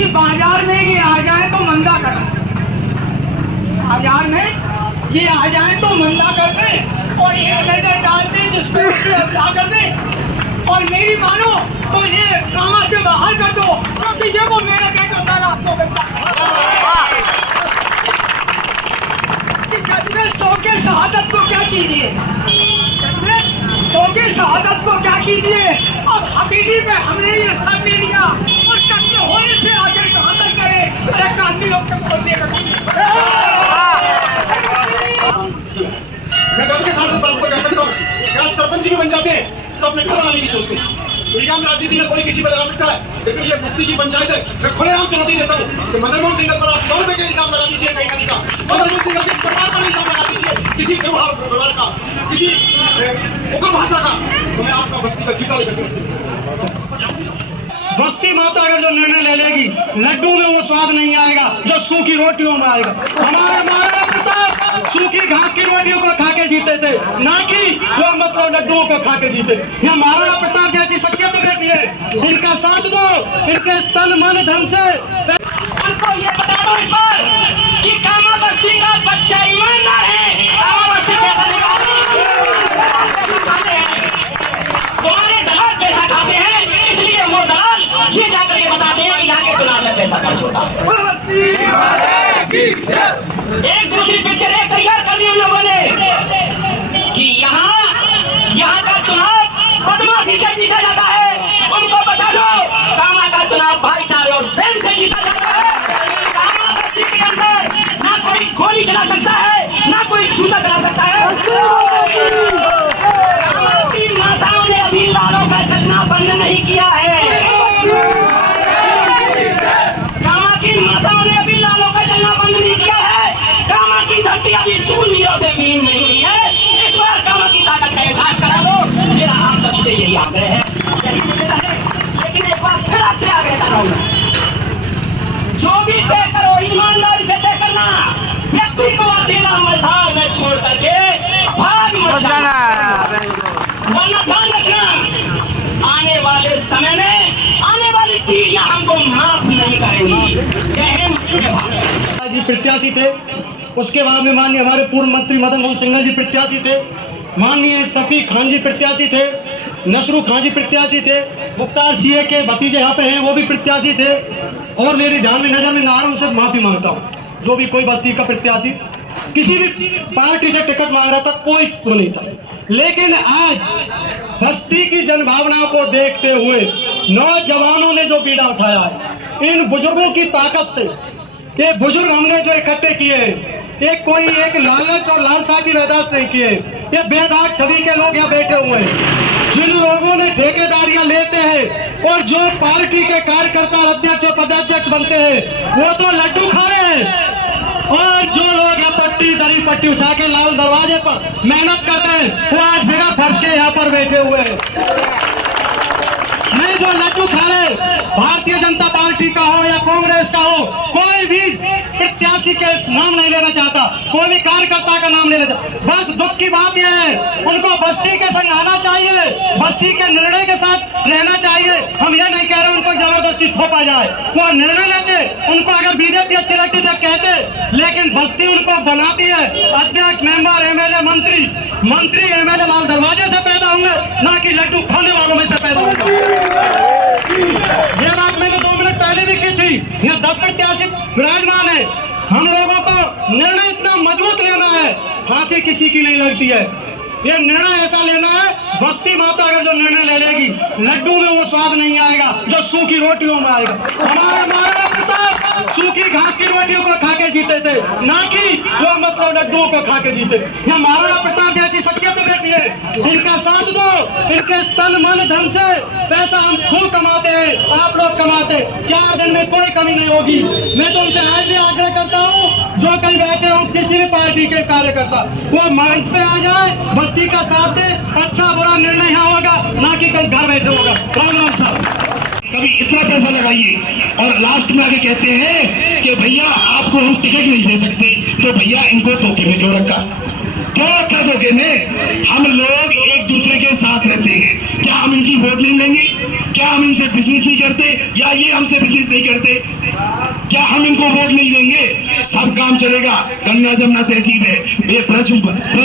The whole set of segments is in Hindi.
कि बाजार में ये आ जाए तो मंदा कर दें, बाजार में ये आ जाए तो मंदा कर दें और ये नजर डाल दें जिसको अदा कर दें, और मेरी मानो तो ये कामा से बाहर कर दो, क्योंकि ये वो मेरे कहकर ताला आपको करता कि जज में सौ के शहादत को क्या कीजिए, सौ के शहादत को क्या कीजिए। अब हवेली पे हमने ये सब ले लिया और कच्चे होने से आगे कहाँ तक करे, एक आदमी लोग को बोल देगा। मैं कब के साथ इस बात को कह सकता हूँ कि आज सरपंच भी बन जाते हैं तो अपने घर आने की सोचते हैं। इल्जाम राजनीति में कोई किसी पर लगा सकता है, लेकिन ये मुफ्ती की पंचायत है। मैं खुलेआम चुनौती देता हूँ कि मदन मोहन सिंह पर आप 100 रुपए का इल्जाम लगा दीजिए, कहीं कहीं का मदन मोहन सिंह के परिवार पर इल्जाम लगा दीजिए, किसी व्यवहार का, किसी उग्र भाषा का, तो मैं आपका बस्ती का जिक्र लेकर बस्ती माता अगर जो निर्णय ले लेगी, लड्डू में वो स्वाद नहीं आएगा जो सूखी रोटियों में आएगा। हमारे महाराणा प्रताप सूखी घास की रोटियों को खा के जीते थे, ना कि वो मतलब लड्डुओं को खा के जीते। यहाँ महाराणा प्रताप जैसी शख्सियत बैठी है, इनका साथ दो, इनके तन मन धन से उनको ये बता दो इस बार कि कामा बस्ती का बच्चा ईमानदार है, कामा बस्ती पैसा निकालते हैं, तुम्हारे दलाल पैसा खाते हैं, इसलिए वो दलाल ये जाकर के बताते हैं कि यहाँ के चुनाव में पैसा खर्च होता है। एक दूसरी पिक्चर एक तैयार कर दी उन लोगों ने कि यहाँ का चुनाव बदमाशी से जीता जाता है। उनको बता दो कामा का चुनाव भाईचारे और प्रेम से जीता जाता है। कामा बस्ती के अंदर ना कोई गोली चला सकता है, ना कोई जूता चला सकता है। कामा की माताओं ने अभी लालों का चलना बंद नहीं किया है। कामा की माताओं ने अभी लालों का चलना बंद नहीं किया है। कामा की धरती अभी शून्यों से मीन नहीं हुई है। इस बार कामा की ताकत का एहसास करा दो, मेरा आप सभी से यही आग्रह है। लेकिन एक बार फिर आपसे आग्रह कर रहा हूं, जो भी तय करो ईमानदारी से तय करना, व्यक्ति को अकेला मैदान में छोड़ करके भाग मत जाना, वरना ध्यान रखना आने वाले समय में आने वाली पीढ़ियां हमको माफ नहीं करेंगी। जय हिंद, जय भारत। जी प्रत्याशी थे, उसके बाद में माननीय हमारे पूर्व मंत्री मदन मोहन सिंह जी प्रत्याशी थे, माननीय शफी खान जी प्रत्याशी थे, नसरू खान जी प्रत्याशी थे, मुख्तार सीए के भतीजे यहाँ पे हैं वो भी प्रत्याशी थे, और मेरी ध्यान में नजर में ना आ रहा, उनसे माफी मांगता हूँ। जो भी कोई बस्ती का प्रत्याशी किसी भी पार्टी से टिकट मांग रहा था, कोई वो नहीं था। लेकिन आज बस्ती की जनभावनाओं को देखते हुए नौजवानों ने जो बीड़ा उठाया है, इन बुजुर्गों की ताकत से, ये बुजुर्ग हमने जो इकट्ठे किए हैं, एक कोई एक लालच और लालसा की बर्दाश्त नहीं किए, ये बेदाग छवि के लोग यहाँ बैठे हुए हैं। जिन लोगों ने ठेकेदारियां लेते हैं और जो पार्टी के कार्यकर्ता अध्यक्ष और पदाध्यक्ष बनते हैं, वो तो लड्डू खा रहे हैं, और जो लोग यहाँ पट्टी दरी पट्टी उठा के लाल दरवाजे पर मेहनत करते हैं, वो आज बिना फर्श के यहाँ पर बैठे हुए हैं। नहीं, जो लड्डू खा रहे, भारतीय जनता पार्टी का हो या कांग्रेस का हो, कोई भी प्रत्याशी के नाम नहीं लेना चाहता, कोई भी कार्यकर्ता का नाम लेना चाहता। बस दुख की बात यह है, उनको बस्ती के संग आना चाहिए, बस्ती के निर्णय के साथ रहना चाहिए। हम ये नहीं कह रहे उनको जबरदस्ती थोपा जाए, वो निर्णय लेते, उनको अगर बीजेपी अच्छी लगती तो कहते, लेकिन बस्ती उनको बनाती है। अध्यक्ष, मेंबर, एमएलए, मंत्री एमएलए लाल दरवाजे से पैदा होंगे, ना कि लड्डू खाने वालों में से पैदा होंगे। ये बात मैंने 2 मिनट पहले भी की थी। ये 10 प्रत्याशी विराजमान है, हम लोगों को निर्णय इतना मजबूत लेना है, फांसी किसी की नहीं लगती है। ये निर्णय ऐसा लेना है, बस्ती माता अगर जो निर्णय ले लेगी, लड्डू में वो स्वाद नहीं आएगा जो सूखी रोटियों में आएगा। हमारे महाराणा प्रताप सूखी घास की रोटियों को खा के जीते थे, ना कि वो मतलब लड्डुओं को खा के जीते। यहाँ महाराणा प्रताप जैसी शख्सियत बैठी है, इनका साथ दो, इनके तन मन धन से पैसा हम खुद कमाते हैं, आप लोग कमाते, 4 दिन में कोई कमी नहीं होगी। मैं तो उनसे आज भी आग्रह करता हूँ, जो कहीं बैठे हो किसी भी पार्टी के कार्यकर्ता, वो मंच पे आ जाए, बस्ती का साथ दे, अच्छा बुरा निर्णय यहाँ होगा, ना कि कल घर बैठे होगा। राम राम साहब। कभी इतना पैसा लगाइए और लास्ट में आके कहते हैं कि भैया आपको हम टिकट नहीं दे सकते, तो भैया इनको धोखे में क्यों रखा धोखे में? हम लोग एक दूसरे के साथ रहते हैं, क्या हम इनकी वोट नहीं लेंगे? क्या हम इनसे बिजनेस नहीं करते या ये हमसे बिजनेस नहीं करते? क्या हम इनको वोट नहीं देंगे? सब काम चलेगा। गंगा जमुना तहजीब है, ये ब्रज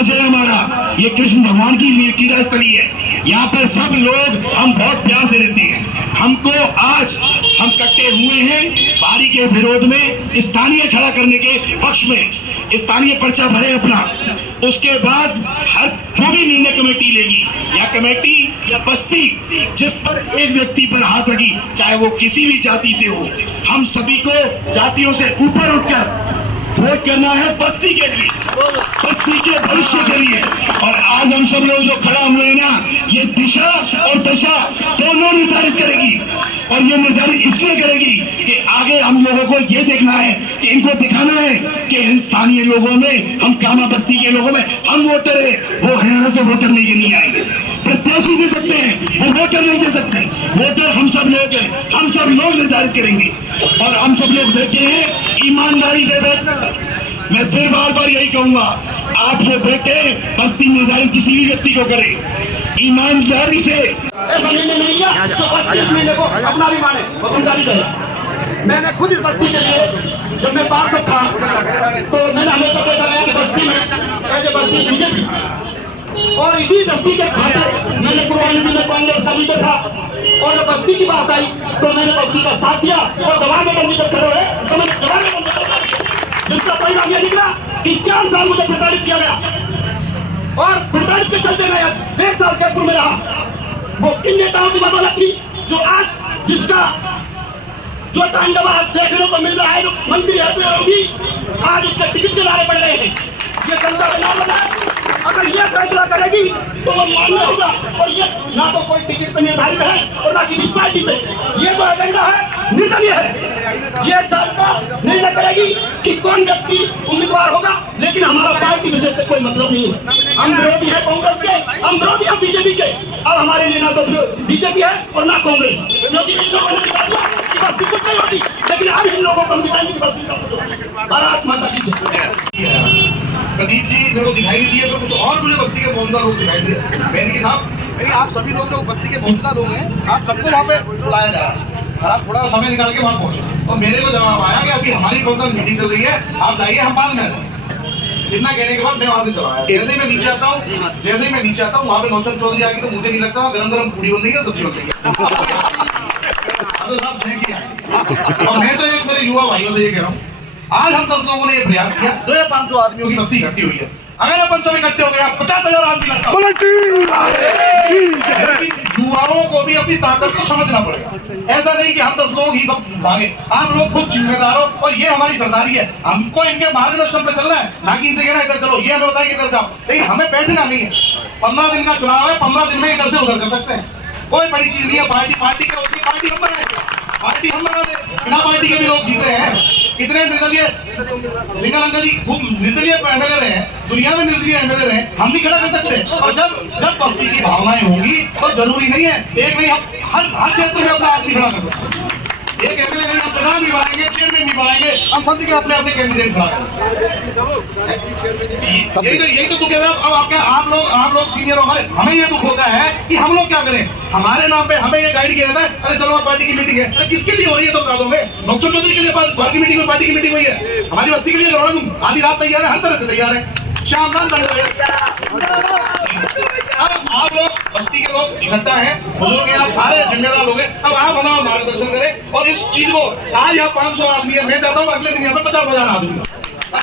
है हमारा, ये कृष्ण भगवान की क्रीड़ा स्थली है। यहाँ पर सब लोग हम बहुत प्यार से रहते हैं। हमको आज हम कट्टे हुए हैं बारी के विरोध में, स्थानीय खड़ा करने के पक्ष में, स्थानीय पर्चा भरे अपना। उसके बाद हर जो भी निर्णय कमेटी लेगी या कमेटी या बस्ती जिस पर एक व्यक्ति पर हाथ रखी, चाहे वो किसी भी जाति से हो, हम सभी को जातियों से ऊपर उठकर वोट करना है बस्ती के लिए, बस्ती के भविष्य के लिए। और आज हम सब लोग जो खड़ा हुए हैं ना, ये दिशा और दशा दोनों निर्धारित करेगी। और ये निर्धारित इसलिए करेगी कि आगे हम लोगों को ये देखना है कि इनको दिखाना है कि इन स्थानीय लोगों में, हम कामा बस्ती के लोगों में हम वोटर है, वो हरियाणा से वोटर लेके नहीं आएंगे। प्रत्याशी दे सकते हैं, वो वोटर नहीं दे सकते। वोटर हम सब लोग हैं, हम सब लोग निर्धारित करेंगे। और हम सब लोग बैठे हैं ईमानदारी से बैठना। मैं फिर बार बार यही कहूंगा, आप जो बैठे बस्ती निर्धारित किसी भी व्यक्ति को करें ईमानदारी से। ऐसा निर्णय नहीं किया जो 25 महीने को अपना भी माने वफादारी करे। मैंने खुद इस बस्ती के लिए, जब मैं पार्षद था, तो मैंने हमेशा देखा है कि बस्ती में ऐसे बस्ती बीजेपी, और इसी बस्ती के खातिर मैंने कुर्बानी दी। में कांग्रेस का लीडर था, और जब बस्ती की बात आई तो मैंने बस्ती का साथ दिया। और जवाब में बंदी करो है तो मैंने जवाब में बंदी कर दिया, जिसका परिणाम यह निकला कि 4 साल मुझे प्रताड़ित किया गया। और प्रताड़ित के चलते मैं 1.5 साल जयपुर में रहा। वो किन नेताओं की बदौलत थी जो आज जिसका जो तांडव आज देखने को मिल रहा है, जो मंत्री है तो भी आज उसके टिकट के लारे पड़ रहे हैं। ये जनता का नाम बना, अगर ये फैसला करेगी तो वो मान्य होगा। और ये ना तो कोई टिकट पे निर्धारित है और ना किसी पार्टी पे, ये तो एजेंडा है, निर्दलीय है। ये जनता निर्णय करेगी कि कौन व्यक्ति उम्मीदवार होगा, लेकिन हमारा पार्टी विशेष से कोई मतलब नहीं है। हम विरोधी है कांग्रेस के, हम विरोधी है बीजेपी के। अब हमारे लिए ना तो बीजेपी है और ना कांग्रेस, क्योंकि इन लोगों ने दिखा दिया कि बस्ती कुछ नहीं होती, लेकिन अब इन लोगों को हम दिखाएंगे कि बस्ती सब कुछ होती। भारत माता की जय। प्रदीप जी मेरे को दिखाई नहीं दिए, तो कुछ और मुझे बस्ती के मौजूदा लोग दिखाई दिए। मेहंदी साहब, मेरी आप सभी लोग जो बस्ती के मौजूदा लोग हैं, आप सबको वहाँ पे बुलाया जा रहा है और आप थोड़ा सा समय निकाल के वहाँ पहुँचे। तो मेरे को जवाब आया कि अभी हमारी पर्सनल मीटिंग चल रही है, आप जाइए, हम बाद में आ जाएंगे। इतना कहने के बाद मैं वहाँ से चला आया। जैसे ही मैं नीचे आता हूँ, वहाँ पे नौचंद चौधरी आ गई, तो मुझे नहीं लगता वहाँ गरम पूरी बन रही है, सब्जी बन रही है। और मैं तो एक मेरे युवा भाइयों से ये कह रहा हूँ, आज हम 10 लोगों ने ये प्रयास किया, 200-500 आदमियों की बस्ती इकट्ठी हुई है। अगर अपन सब इकट्ठे हो गए, 50,000 आदमी लगता है। युवाओं को भी अपनी ताकत को समझना पड़ेगा। ऐसा नहीं कि हम 10 लोग ही सब भागे, आप लोग खुद जिम्मेदार हो। और ये हमारी सरदारी है, हमको इनके मार्गदर्शन पे चलना है, ना कि इनसे कहना इधर चलो, ये हमें बताएं कि इधर जाओ। लेकिन हमें बैठना नहीं है। 15 दिन का चुनाव है, 15 दिन में इधर से उधर कर सकते हैं, कोई बड़ी चीज नहीं है। पार्टी क्या होती है? पार्टी हम बनाएंगे, पार्टी हम बना दे। बिना पार्टी के भी लोग जीते हैं। कितने निर्दलीय सिंगल अंकल जी खूब निर्दलीय एमएलए रहे हैं, दुनिया में निर्दलीय एमएलए रहे, हम नहीं खड़ा कर सकते। और जब बस्ती की भावनाएं होंगी तो जरूरी नहीं है एक नहीं, हम हर क्षेत्र में अपना आदमी खड़ा कर सकते हैं। एक एमएलए नहीं, हम प्रधान भी बनाएंगे, चेयरमैन भी बनाएंगे, हम सब के अपने अपने कैंडिडेट खड़ा करेंगे। यही तो दुख है। अब आप लोग सीनियर हो, हमें ये दुख होता है कि हम लोग क्या करें। हमारे नाम पे हमें ये गाइड किया जाता है, अरे चलो पार्टी की मीटिंग है। अरे किसके लिए हो रही है तो बता दो। नौचंद चौधरी के लिए पार्टी मीटिंग में, पार्टी की मीटिंग हुई है, हमारी बस्ती के लिए करो ना तुम। आधी रात तैयार है, हर तरह से तैयार है, शाम दान आप लोग बस्ती के लोग इकट्ठा हैं, बुजुर्ग हैं, आप सारे जिम्मेदार लोग हैं। अब आप हमारा मार्गदर्शन करें और इस चीज को, आज यहाँ 500 आदमी है, मैं चाहता हूँ अगले दिन यहाँ पे 50,000 आदमी।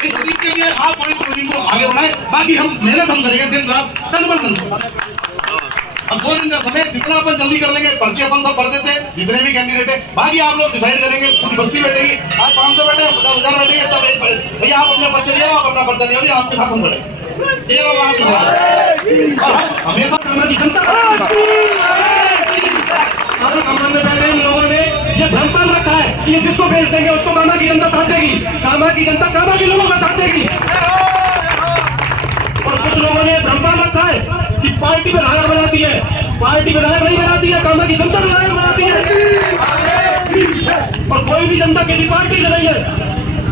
इस चीज के लिए आप पूरी मुहिम को आगे बढ़ाएं। बाकी हम मेहनत हम करेंगे दिन रात, तन बल तन। अब 2 दिन का समय, जितना अपन जल्दी कर लेंगे, पर्चे अपन सब भर देते हैं, जितने भी कैंडिडेट है। बाकी आप लोग डिसाइड करेंगे, पूरी बस्ती बैठेगी। आज 500 बैठे, 50,000 बैठेंगे, तब भैया आप अपने पर्चे ले आओ, आप अपना पर्चा ले आओ, आपके साथ हम बढ़ेंगे। ये लोग आपके साथ हमेशा की जनता कमरे में बैठे इन लोगों ने ये भ्रम पाल रखा है कि जिसको भेज देंगे उसको कामा की जनता साथ देगी, कामा की जनता कामा के लोगों का साथ देगी। और कुछ लोगों ने भ्रम पाल रखा है कि पार्टी विधायक बनाती है, पार्टी विधायक नहीं बनाती है, कामा की जनता विधायक बनाती है। और कोई भी जनता किसी पार्टी से नहीं है,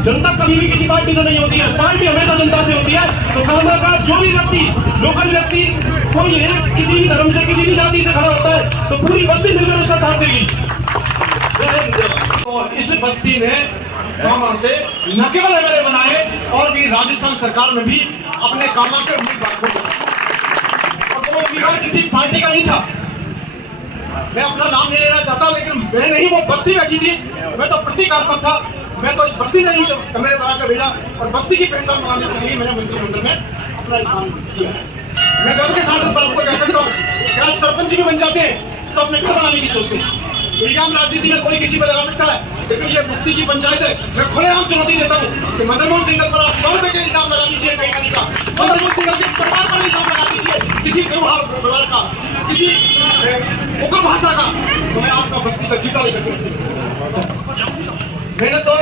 जनता कभी भी किसी पार्टी से नहीं होती है, पार्टी हमेशा जनता से होती है। तो कामा का जो भी व्यक्ति, लोकल व्यक्ति, कोई एक किसी भी धर्म से, किसी भी जाति से खड़ा होता है तो पूरी बस्ती मिलकर उसका साथ देगी। तो इस बस्ती ने कामा से न केवल एमएलए बनाए और भी राजस्थान सरकार में भी अपने कामा के उम्मीदवार को बनाया। और वो उम्मीदवार किसी पार्टी का नहीं था, मैं अपना नाम नहीं लेना चाहता, लेकिन मैं नहीं, वो बस्ती बैठी थी, मैं तो प्रतीकात्मक था। मैं तो इस बस्ती ने ही कमरे बनाकर भेजा और बस्ती की पहचान बनाने के लिए मैंने मंत्रिमंडल में अपना स्थान किया। मैं गर्व के साथ इस बात को कह सकता हूँ कि आज सरपंच भी बन जाते हैं तो अपने घर बनाने की सोचते हैं। इल्जाम राजनीति में कोई किसी पर लगा सकता है, लेकिन ये मुफ्ती की पंचायत है। मैं खुलेआम चुनौती देता हूँ कि मदन मोहन सिंह पर आप 100 रुपए के इल्जाम लगा दीजिए, कई कहीं का मदन मोहन सिंह के परिवार पर इल्जाम लगा दीजिए, किसी परिवार का, किसी उग्र भाषा का, तो मैं आपका बस्ती का जूता लेकर मैंने तो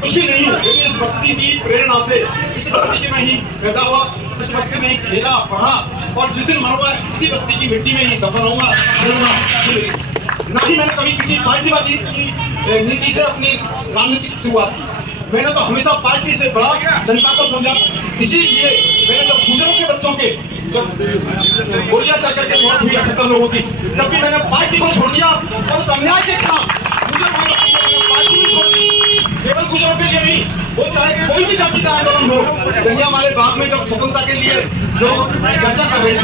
कुछ ही नहीं है, लेकिन इस बस्ती की प्रेरणा से, इस बस्ती के में ही पैदा हुआ, इस बस्ती में ही खेला पढ़ा और जिस दिन मरूंगा इसी बस्ती की मिट्टी में ही दफन होऊंगा। ना ही मैंने कभी किसी पार्टीवादी की नीति से अपनी राजनीतिक शुरुआत की। मैंने तो हमेशा पार्टी से बड़ा जनता को समझा। इसीलिए मैंने जब गुजरों के बच्चों के जब गोलियां चल करके मौत हुई 78 लोगों की, तब भी मैंने पार्टी को छोड़ दिया और उस अन्याय के खिलाफ पार्टी भी छोड़ दी। केवल गुजरों के लिए नहीं, वो चाहे कोई भी जाति का आंदोलन हो। जलियांवाले बाग में जब स्वतंत्रता के लिए लोग चर्चा कर रहे थे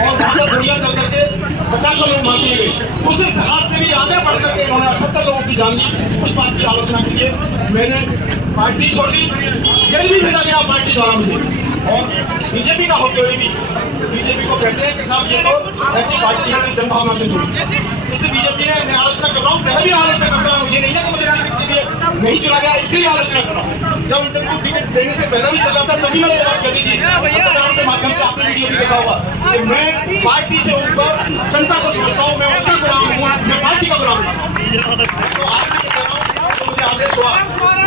और वहां पर गोलियां चल करके 50 लोग मार दिए गए, उस इतिहास से भी आगे बढ़ करके उन्होंने 78 लोगों की जान ली। उस बात की आलोचना के लिए मैंने पार्टी छोड़ दी, जेल भी भेजा गया पार्टी द्वारा मुझे। और बीजेपी का होते हुए भी बीजेपी को कहते हैं कि साहब ये तो ऐसी पार्टी है जो जनभावना से जुड़ी। इससे बीजेपी ने, मैं आलोचना कर रहा हूँ, पहले भी आलोचना कर रहा हूँ, ये नहीं है कि मुझे टिकट के लिए नहीं चुना गया इसलिए आलोचना कर रहा हूँ। जब इंटरव्यू टिकट देने से पहले भी चल रहा था तभी मैंने ये बात कह दी थी, पत्रकारों के माध्यम से आपने वीडियो भी देखा होगा कि मैं पार्टी से ऊपर जनता को समझता हूँ, मैं उसका गुलाम हूँ, मैं पार्टी का गुलाम हूँ। तो आज भी कह रहा हूँ, तो मुझे आदेश हुआ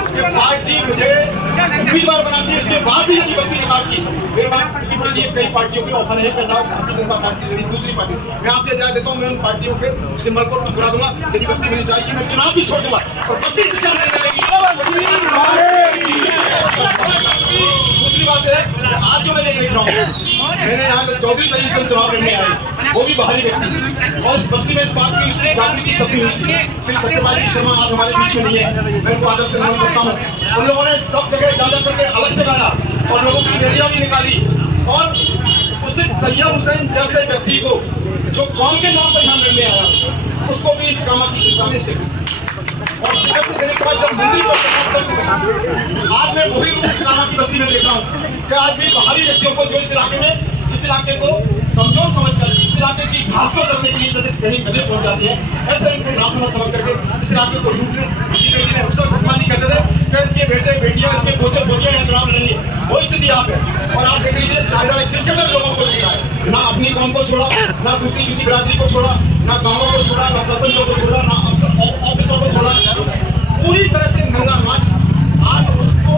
कि पार्टी मुझे उम्मीदवार बनाती है, इसके बाद भी यदि बस्ती निकालती, मेरे पास टिकट के लिए कई पार्टियों के ऑफर है, भारतीय जनता पार्टी जरिए दूसरी पार्टी, मैं आपसे इजाजत देता हूँ, मैं उन पार्टियों के सिंबल को टुकड़ा दूंगा। यदि बस्ती मिल जाएगी मैं चुनाव भी छोड़ दूंगा और बस्ती से चलने लगेगी। दूसरी बात है, आज जो मैं देख रहा हूँ, मैंने यहाँ चौधरी तरीके से चुनाव लड़ने आए, वो भी बाहरी व्यक्ति, और इस बस्ती में इस बात की जागृति तभी हुई थी। श्री सत्यपाल शर्मा आज हमारे बीच में नहीं है, मैं उनको आदर से नमन करता हूँ। उन लोगों ने सब जगह जा करके अलग से गाया और लोगों की रैलियां भी निकाली और उससे तैयब हुसैन जैसे व्यक्ति को जो कौम के नाम पर ध्यान रखने आया, उसको भी इस कामा की जनता ने शिकस्त और शिकस्त देने के बाद जब मंत्री को आज मैं वही रूप इस कामा की बस्ती में देख रहा हूँ कि आज भी बाहरी व्यक्तियों को जो इस इलाके को कमजोर समझकर, इस इलाके की घास को चलने के लिए जैसे कहीं गधे पहुंच जाती है, ऐसे इनको नासमझ समझ करके इस इलाके को लूट रहे। इसी बेटी ने अक्सर सम्मानी कहते थे कि इसके बेटे बेटियां, इसके पोते पोतियां यहाँ चुनाव लड़ेंगे, वो स्थिति आप है। और आप देख लीजिए शाहिदा ने किस कदर लोगों को लूटा है, ना अपनी कौम को छोड़ा, ना दूसरी किसी बिरादरी को छोड़ा, ना गाँवों को छोड़ा, ना सरपंचों को छोड़ा, ना ऑफिसर को छोड़ा, पूरी तरह से नंगा नाच। आज उसको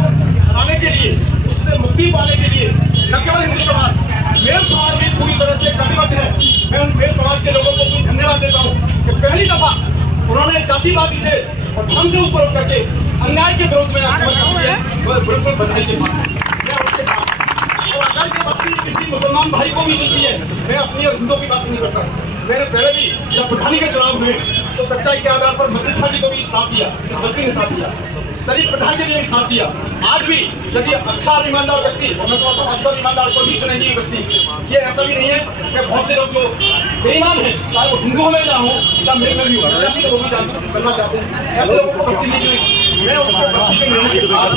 हराने के लिए, उससे मुक्ति पाने के लिए न केवल हिंदू समाज, मेरे समाज भी पूरी तरह से कटिबद्ध है। मैं उन मेरे समाज के लोगों को भी धन्यवाद देता हूँ कि पहली दफा उन्होंने जातिवादी से और धर्म से ऊपर उठ करके अन्याय के विरोध में बिल्कुल बधाई के बाद मैं उनके साथ। और अगर ये बस्ती किसी मुसलमान भाई को भी चलती है, मैं अपनी और हिंदुओं की बात नहीं करता। मैंने पहले भी जब प्रधानी के चुनाव हुए तो सच्चाई के आधार पर मधुसा जी को भी साथ दिया, इस बस्ती ने साथ दिया, शरीफ प्रधान के लिए भी साथ दिया। आज भी यदि अच्छा और ईमानदार व्यक्ति, मैं समझता हूँ अच्छा और ईमानदार को ही चुनेगी बस्ती। ये ऐसा भी नहीं है कि बहुत से लोग जो बेईमान हैं, चाहे वो हिंदुओं में या हो चाहे मेरे में भी हो, ऐसे लोग भी करना चाहते हैं, ऐसे लोगों को बस्ती नहीं चुनेगी। मैं उनको बस्ती के निर्णय के साथ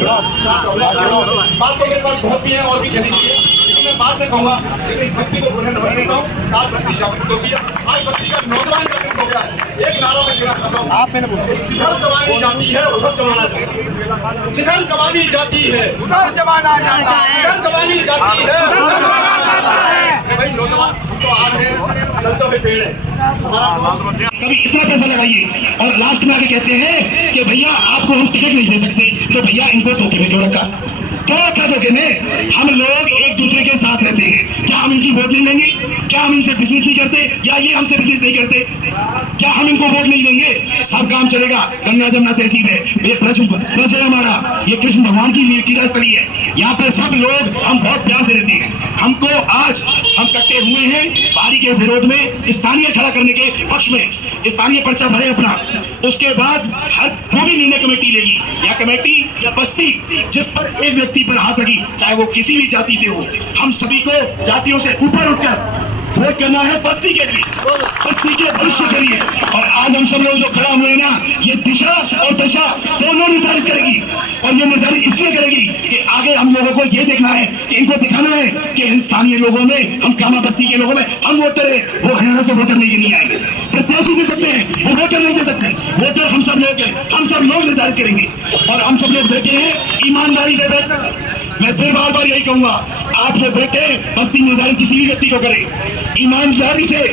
बात तो मेरे पास बहुत भी है और भी कहने के लिए, लेकिन मैं बाद में कहूँगा। लेकिन इस बस्ती को पुनः नमन करता हूँ। आज बस्ती जागरूक हो गई है, आज बस्ती का नौजवान जागरूक हो गया है। एक नारा में देना चाहता हूँ, जिधर जवानी जाती है उधर जमाना जाता है, जिधर जवानी जाती है उधर जमाना जाता है, जिधर जवानी जाती है उधर जमाना जाता है। भाई नौजवान तो आज है, चलते हुए पेड़ है हमारा। तो कभी इतना पैसा लगाइए और लास्ट में आके कहते हैं कि भैया आपको हम टिकट नहीं दे सकते, तो भैया इनको धोखे में क्यों रखा? क्या रखा धोखे में? हम लोग एक दूसरे के साथ रहते हैं, क्या हम इनकी वोट नहीं देंगे? क्या हम इनसे बिजनेस नहीं करते या ये हमसे बिजनेस नहीं करते? क्या हम इनको वोट नहीं देंगे? सब काम चलेगा। गंगा जमुना तहजीब है, ये ब्रज है हमारा, ये कृष्ण भगवान की क्रीड़ा स्थली है। यहाँ पे सब लोग हम बहुत प्यार से रहते हैं। हमको आज हम इकट्ठे हुए हैं पारी के विरोध में, स्थानीय खड़ा करने के पक्ष में, स्थानीय पर्चा भरे अपना। उसके बाद हर जो भी निर्णय कमेटी लेगी या कमेटी या बस्ती जिस पर एक व्यक्ति पर हाथ लगी, चाहे वो किसी भी जाति से हो, हम सभी को जातियों से ऊपर उठकर वोट करना है बस्ती के लिए, बस्ती के भविष्य के लिए। और आज हम सब लोग जो खड़ा हुए हैं ना, ये दिशा और दशा दोनों निर्धारित करेगी। और ये निर्धारित इसलिए करेगी कि आगे हम लोगों को ये देखना है कि इनको दिखाना है कि इन स्थानीय लोगों में, हम कामा बस्ती के लोगों में हम वोटर है, वो हरियाणा से वोटर लेके नहीं आएंगे। प्रत्याशी दे सकते हैं, वो वोटर नहीं दे सकते। वोटर हम सब लोग हैं, हम सब लोग निर्धारित करेंगे। और हम सब लोग बैठे हैं ईमानदारी से बैठना। मैं फिर बार बार यही कहूंगा, आप जो बैठे बस्ती निर्धारित किसी भी व्यक्ति को करें ईमानदारी से।